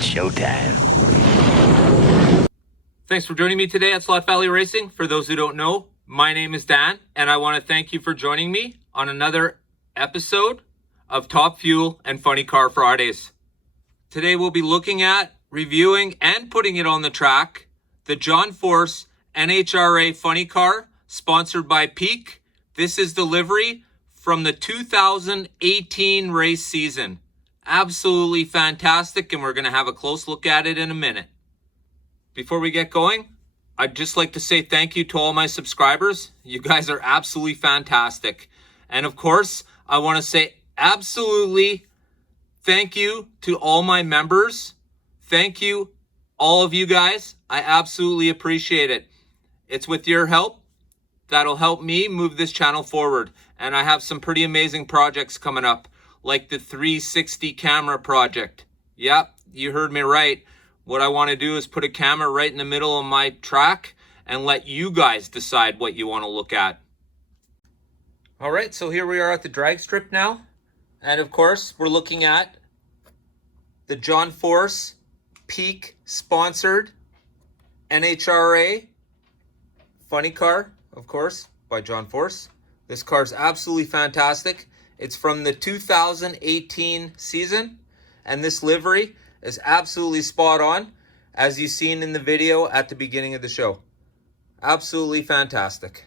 It's showtime. Thanks for joining me today at Slot Valley Racing. For those who don't know, my name is Dan, and I want to thank you for joining me on another episode of Top Fuel and Funny Car Fridays. Today we'll be looking at, reviewing, and putting it on the track, the John Force NHRA Funny Car, sponsored by Peak. This is the livery from the 2018 race season. Absolutely fantastic, and we're going to have a close look at it in a minute. Before we get going, I'd just like to say thank you to all my subscribers. You guys are absolutely fantastic. And of course, I want to say absolutely thank you to all my members. Thank you, all of you guys. I absolutely appreciate it. It's with your help that'll help me move this channel forward. And I have some pretty amazing projects coming up, like the 360 camera project. Yep, you heard me right. What I want to do is put a camera right in the middle of my track and let you guys decide what you want to look at. All right, so here we are at the drag strip now. And of course, we're looking at the John Force Peak sponsored NHRA Funny Car, of course, by John Force. This car's absolutely fantastic. It's from the 2018 season, and this livery is absolutely spot on, as you've seen in the video at the beginning of the show. Absolutely fantastic.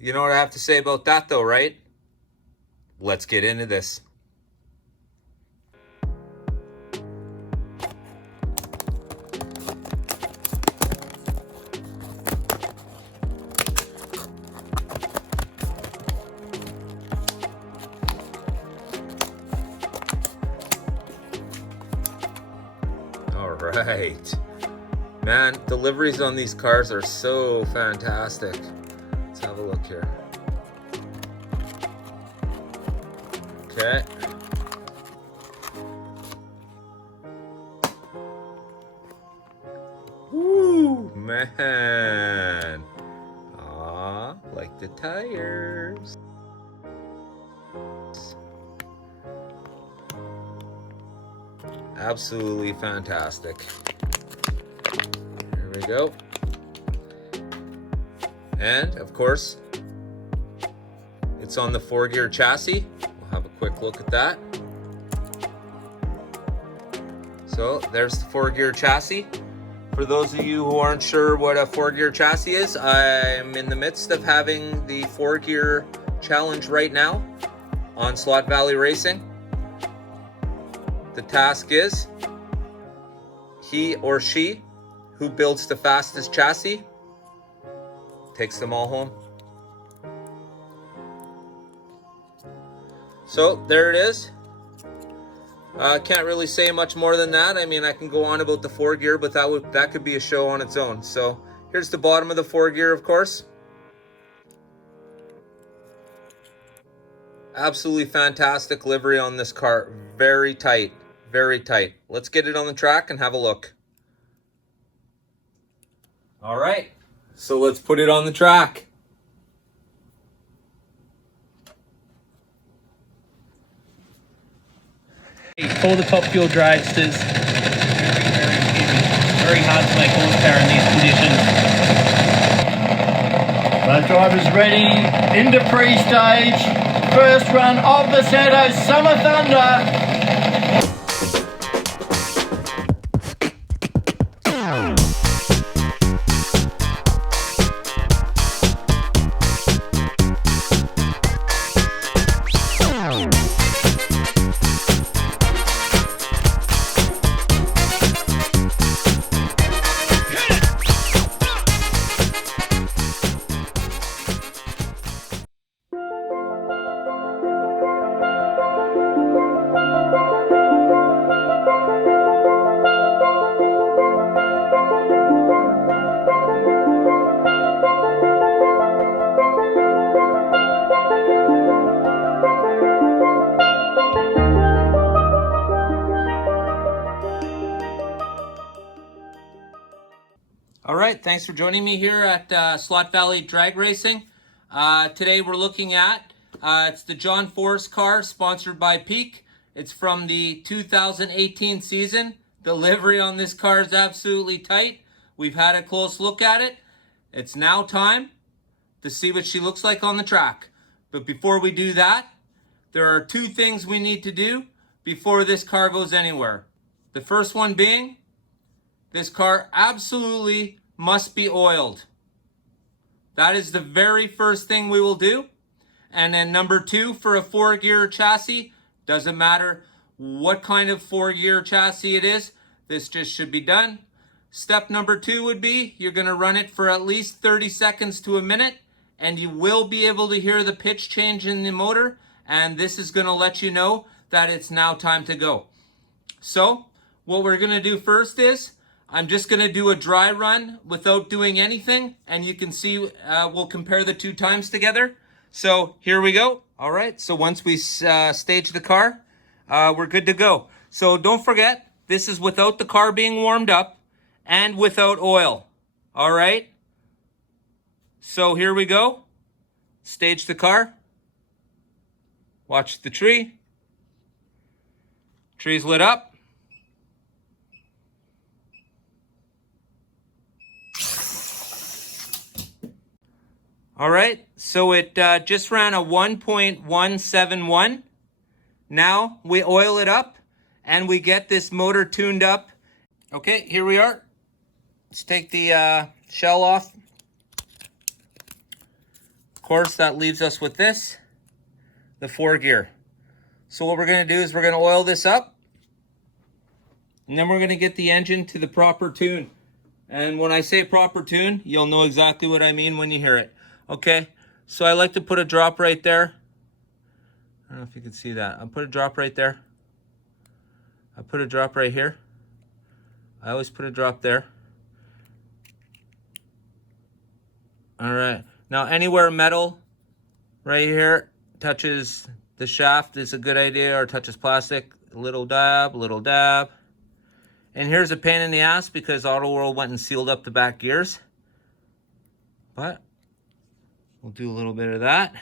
You know what I have to say about that though, right? Let's get into this. Right, man, deliveries on these cars are so fantastic. Let's have a look here. Okay. Woo, man. Ah, like the tires. Absolutely fantastic. Here we go. And of course, it's on the 4-gear chassis. We'll have a quick look at that. So there's the 4-gear chassis. For those of you who aren't sure what a 4-gear chassis is, I'm in the midst of having the 4-gear challenge right now on Slot Valley Racing. The task is, he or she who builds the fastest chassis takes them all home. So there it is. Can't really say much more than that. I mean, I can go on about the 4-gear, but that could be a show on its own. So here's the bottom of the 4-gear, of course. Absolutely fantastic livery on this car. Very tight. Very tight. Let's get it on the track and have a look. All right, so let's put it on the track. For the Top Fuel dragsters, very hard to make horsepower in these conditions. Both drivers ready into pre-stage. First run of the Santos Summer Thunder. All right, thanks for joining me here at Slot Valley Drag Racing. Today we're looking at, it's the John Force car sponsored by Peak. It's from the 2018 season. The livery on this car is absolutely tight. We've had a close look at it. It's now time to see what she looks like on the track. But before we do that, there are two things we need to do before this car goes anywhere. The first one being, this car absolutely must be oiled. That is the very first thing we will do. And then number two, for a 4-gear chassis, doesn't matter what kind of 4-gear chassis it is, this just should be done. Step number two would be, you're gonna run it for at least 30 seconds to a minute, and you will be able to hear the pitch change in the motor, and this is gonna let you know that it's now time to go. So, what we're gonna do first is, I'm just gonna do a dry run without doing anything, and you can see, we'll compare the two times together. So, here we go. All right, so once we stage the car, we're good to go. So don't forget, this is without the car being warmed up and without oil. All right? So here we go. Stage the car. Watch the tree. Tree's lit up. All right, so it just ran a 1.171. Now we oil it up and we get this motor tuned up. Okay, here we are. Let's take the shell off. Of course, that leaves us with this, the 4-gear. So what we're gonna do is we're gonna oil this up, and then we're gonna get the engine to the proper tune. And when I say proper tune, you'll know exactly what I mean when you hear it. Okay, so I like to put a drop right there. I don't know if you can see that. I'll put a drop right there. I put a drop right here. I always put a drop there. All right. Now, anywhere metal right here touches the shaft is a good idea, or touches plastic. A little dab, little dab. And here's a pain in the ass because Auto World went and sealed up the back gears. But we'll do a little bit of that.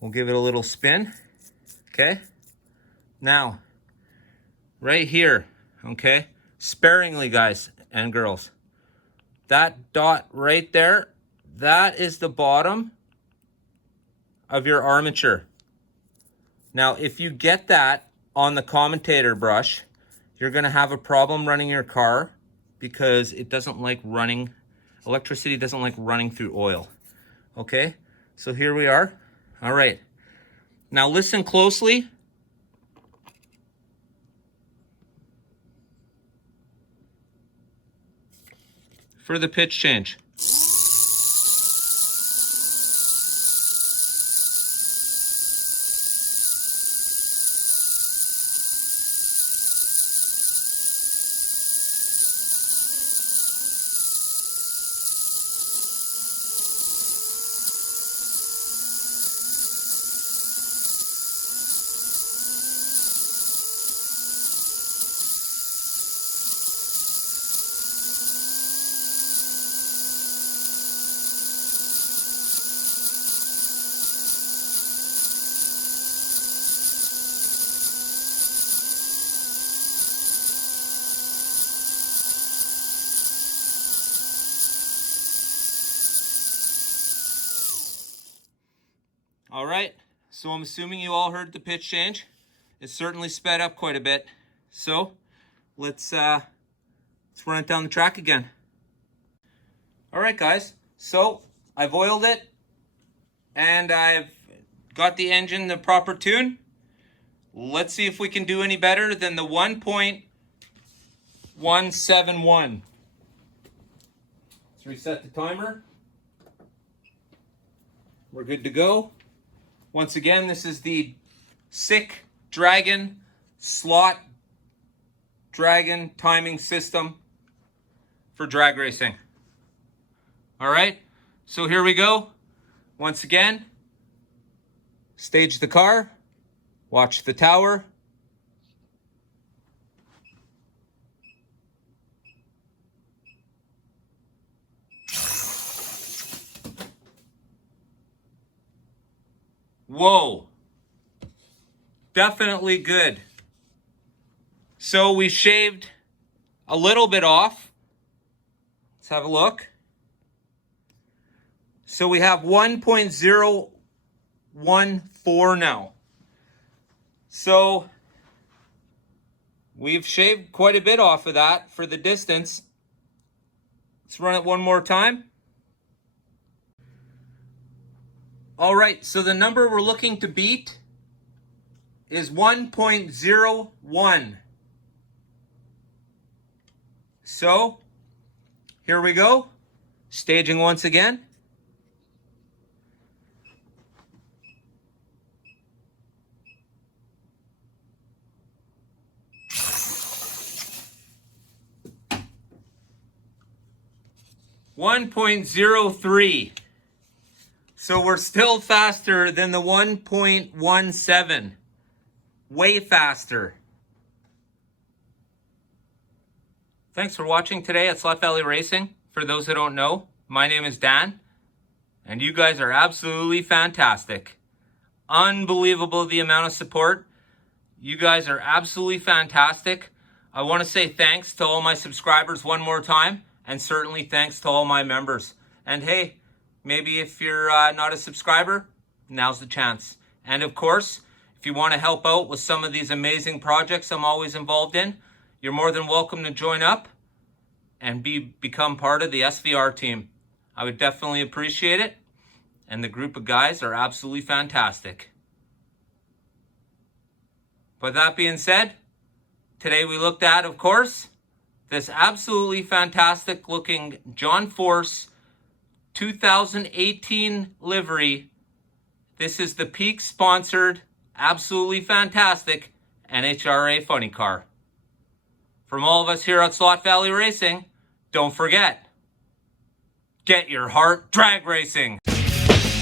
We'll give it a little spin, okay? Now, right here, okay? Sparingly, guys and girls. That dot right there, that is the bottom of your armature. Now, if you get that on the commutator brush, you're gonna have a problem running your car because it doesn't like running, electricity doesn't like running through oil, okay? So here we are. All right, now listen closely. For the pitch change. All right, so I'm assuming you all heard the pitch change. It certainly sped up quite a bit. So let's run it down the track again. All right, guys, so I've oiled it and I've got the engine the proper tune. Let's see if we can do any better than the 1.171. Let's reset the timer. We're good to go. Once again, this is the Sick Dragon Slot Dragon timing system for drag racing. All right, so here we go. Once again, stage the car, watch the tower. Whoa, definitely good. So we shaved a little bit off. Let's have a look. So we have 1.014 now. So we've shaved quite a bit off of that for the distance. Let's run it one more time. All right, so the number we're looking to beat is 1.01. So here we go. Staging once again. .03. So we're still faster than the 1.17. Way faster. Thanks for watching today at Slot Valley Racing. For those who don't know, my name is Dan, and you guys are absolutely fantastic. Unbelievable the amount of support. You guys are absolutely fantastic. I want to say thanks to all my subscribers one more time, and certainly thanks to all my members. And hey, maybe if you're not a subscriber, now's the chance. And of course, if you want to help out with some of these amazing projects I'm always involved in, you're more than welcome to join up and become part of the SVR team. I would definitely appreciate it. And the group of guys are absolutely fantastic. But that being said, today we looked at, of course, this absolutely fantastic looking John Force 2018 livery. This is the Peak sponsored, absolutely fantastic NHRA funny car. From all of us here at Slot Valley Racing, don't forget, get your heart drag racing.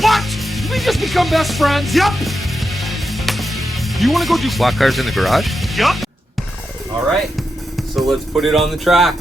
What? Did we just become best friends? Yep. You want to go do Slot cars in the garage? Yep. All right, so let's put it on the track.